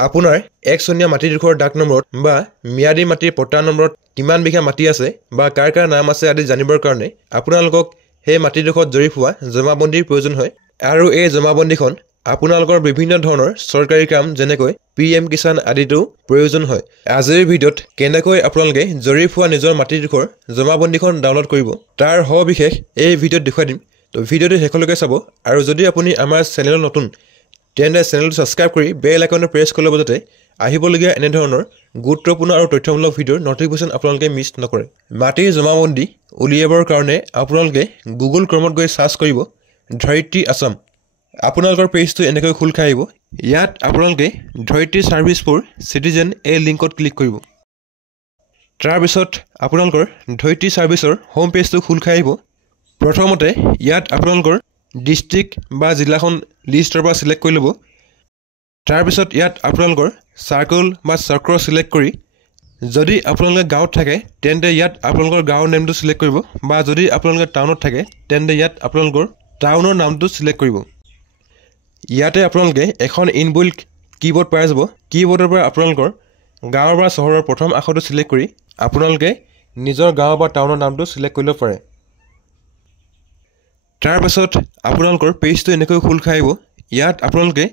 আপোনাৰ এক চনীয়া মাটিডোখৰ ডাক নম্বৰত বা ম্যাদী মাটিৰ পট্টা নম্বৰত কিমান বিঘা মাটি আছে বা কাৰ কাৰ নাম আছে আদি জানিবৰ কাৰণে আপোনালোকক সেই মাটিডোখৰত জৰীপ হোৱা জমাবন্দীৰ প্ৰয়োজন হয় আৰু এই জমাবন্দীখন আপোনালোকৰ বিভিন্ন ধৰণৰ চৰকাৰী কাম যেনেকৈ PM কিষাণ আদিতো প্ৰয়োজন হয় আজিৰ ভিডিঅ'ত কেনেকৈ আপোনালোকে জৰীপ হোৱা নিজৰ মাটিডোখৰ জমাবন্দীখন ডাউনলোড কৰিব তাৰ সবিশেষ এই ভিডিঅ'ত দেখুৱাই দিম তো ভিডিঅ'টো শেষলৈকে চাব আৰু যদি আপুনি আমাৰ চেনেলত নতুন তেন্তে চেনেলটো সাবস্ক্ৰাইব কৰি বেল আইকনটো প্ৰেছ কৰি ল'ব যাতে আহিবলগীয়া এনে ধৰণৰ গুৰুত্বপূৰ্ণ আৰু তথ্যমূলক ভিডিঅ'ৰ নটিফিকেশ্যন আপোনালোকে মিছ নকৰে মাটিৰ জমাবন্দী উলিয়াবৰ কাৰণে আপোনালোকে গুগল ক্ৰমত গৈ সাৰ্চ কৰিব ধৰিত্ৰী আসাম আপোনালোকৰ পেজটো এনেকৈ খোল খাই আহিব ইয়াত আপোনালোকে ধৰিত্ৰী সাৰ্ভিস ফৰ সিটিজেন এই লিংকত ক্লিক কৰিব তাৰ পিছত আপোনালোকৰ ধৰিত্ৰী সাৰ্ভিসৰ হোম পেজটো খোল খাই আহিব প্ৰথমতে ইয়াত আপোনালোকৰ ডিস্ট্ৰিক্ট বা জিলাখন লিষ্টৰ পৰা সিলেক্ট কৰি ল'ব তাৰ পিছত ইয়াত আপোনালোকৰ সাৰ্কেল বা চক্ৰ সিলেক্ট কৰি যদি আপোনালোকে গাঁৱত থাকে তেন্তে ইয়াত আপোনালোকৰ গাঁৱৰ নামটো সিলেক্ট কৰিব বা যদি আপোনালোকে টাউনত থাকে তেন্তে ইয়াত আপোনালোকৰ টাউনৰ নামটো সিলেক্ট কৰিব ইয়াতে আপোনালোকে এখন ইনবিল্ট কিবোৰ্ড পাই যাব কিবোৰ্ডৰ পৰা আপোনালোকৰ গাঁৱৰ বা চহৰৰ প্ৰথম আখৰটো সিলেক্ট কৰি আপোনালোকে নিজৰ গাঁও বা টাউনৰ নামটো সিলেক্ট কৰিব পাৰে তাৰ পাছত আপোনালোকৰ পেজটো এনেকৈ খোল খাই আহিব ইয়াত আপোনালোকে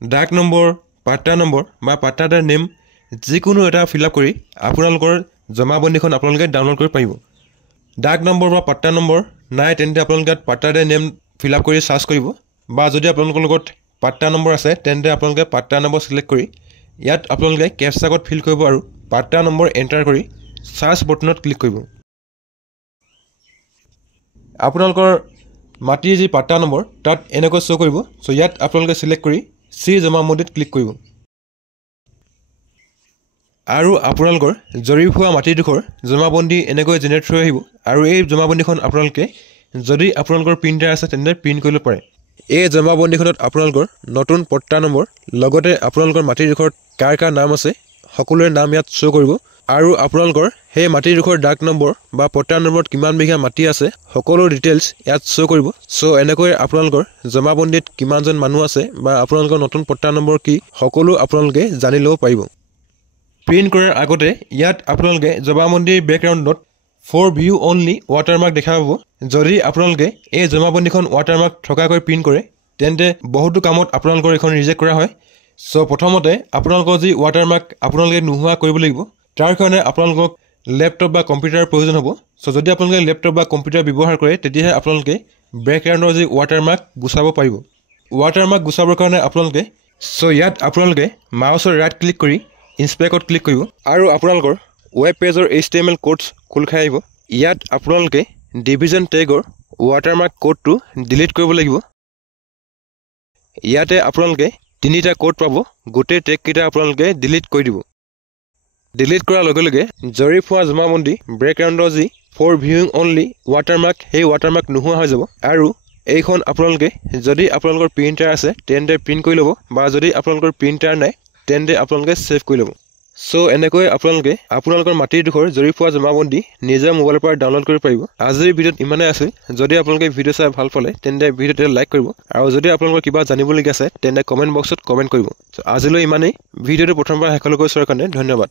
ডাক নম্বৰ পাট্টা নম্বৰ বা পাট্টাদাৰ নেম যিকোনো এটা ফিল আপ কৰি আপোনালোকৰ জমাবন্দীখন আপোনালোকে ডাউনলোড কৰিব পাৰিব ডাক নম্বৰ বা পাট্টা নম্বৰ নাই তেন্তে আপোনালোকে পাট্টাদাৰ নেম ফিল আপ কৰি সাৰ্চ কৰিব বা যদি আপোনালোকৰ লগত পাট্টা নম্বৰ আছে তেন্তে আপোনালোকে পাট্টা নম্বৰ সিলেক্ট কৰি ইয়াত আপোনালোকে কেপচা কোড ফিল কৰিব আৰু পাট্টা নম্বৰ এণ্টাৰ কৰি সাৰ্চ বটনত ক্লিক কৰিব আপোনালোকৰ মাটিৰ যি পাট্টা নম্বৰ তাত এনেকৈ শ্ব' কৰিব সো ইয়াত আপোনালোকে সিলেক্ট কৰি সি জমাবন্দীত ক্লিক কৰিব আৰু আপোনালোকৰ জৰীপ হোৱা মাটিডোখৰ জমাবন্দী এনেকৈ জেনেৰেট হৈ আহিব আৰু এই জমাবন্দীখন আপোনালোকে যদি আপোনালোকৰ প্ৰিণ্টাৰ আছে তেন্তে প্ৰিণ্ট কৰিব পাৰে এই জমাবন্দীখনত আপোনালোকৰ নতুন পট্টা নম্বৰ লগতে আপোনালোকৰ মাটিডোখৰত কাৰ কাৰ নাম আছে সকলোৰে নাম ইয়াত শ্ব' কৰিব আৰু আপোনালোকৰ সেই মাটিডোখৰ ডাক নম্বৰ বা পট্টা নম্বৰত কিমান বিঘা মাটি আছে সকলো ডিটেইলছ ইয়াত শ্ব' কৰিব সো এনেকৈ আপোনালোকৰ জমাবন্দীত কিমানজন মানুহ আছে বা আপোনালোকৰ নতুন পট্টা নম্বৰ কি সকলো আপোনালোকে জানি ল'ব পাৰিব প্ৰিণ্ট কৰাৰ আগতে ইয়াত আপোনালোকে জমাবন্দীৰ বেকগ্ৰাউণ্ডত ফৰ ভিউ অনলি ৱাটাৰমাৰ্ক দেখা পাব যদি আপোনালোকে এই জমাবন্দীখন ৱাটাৰমাৰ্ক থকাকৈ প্ৰিণ্ট কৰে তেন্তে বহুতো কামত আপোনালোকৰ এখন ৰিজেক্ট কৰা হয় সো প্ৰথমতে আপোনালোকৰ যি ৱাটাৰমাৰ্ক আপোনালোকে নোহোৱা কৰিব লাগিব তাৰ কাৰণে আপোনালোকক লেপটপ বা কম্পিউটাৰৰ প্ৰয়োজন হ'ব সো যদি আপোনালোকে লেপটপ বা কম্পিউটাৰ ব্যৱহাৰ কৰে তেতিয়াহে আপোনালোকে বেকগ্ৰাউণ্ডৰ যি ৱাটাৰমাৰ্ক গুচাব পাৰিব ৱাটাৰমাৰ্ক গুচাবৰ কাৰণে আপোনালোকে সো ইয়াত আপোনালোকে মাউচৰ ৰাইট ক্লিক কৰি ইনস্পেক্টত ক্লিক কৰিব আৰু আপোনালোকৰ ৱেব পেজৰ HTML কোডছ খোল খাই আহিব ইয়াত আপোনালোকে ডিভিজন টেগৰ ৱাটাৰমাৰ্ক কোডটো ডিলিট কৰিব লাগিব ইয়াতে আপোনালোকে তিনিটা কোড পাব গোটেই টেগ কেইটা আপোনালোকে ডিলিট কৰি দিব ডিলিট কৰাৰ লগে লগে জৰীপ হোৱা জমাবন্দী বেকগ্ৰাউণ্ডৰ যি ফৰ ভিউইং অনলি ৱাটাৰমাৰ্ক সেই ৱাটাৰমাৰ্ক নোহোৱা হৈ যাব আৰু এইখন আপোনালোকে যদি আপোনালোকৰ প্ৰিণ্টাৰ আছে তেন্তে প্ৰিণ্ট কৰি ল'ব বা যদি আপোনালোকৰ প্ৰিণ্টাৰ নাই তেন্তে আপোনালোকে সেভ কৰি ল'ব সো এনেকৈ আপোনালোকে আপোনালোকৰ মাটিডোখৰ জৰীপ হোৱা জমাবন্দী নিজে মোবাইলৰ পৰা ডাউনলোড কৰিব পাৰিব আজিৰ ভিডিঅ'ত ইমানেই আছিল যদি আপোনালোকে ভিডিঅ' চাই ভাল পালে তেন্তে ভিডিঅ'টো লাইক কৰিব আৰু যদি আপোনালোকৰ কিবা জানিবলগীয়া আছে তেন্তে কমেণ্ট বক্সত কমেণ্ট কৰিব আজিলৈ ইমানেই ভিডিঅ'টো প্ৰথমবাৰ শেষলৈকে চোৱাৰ কাৰণে ধন্যবাদ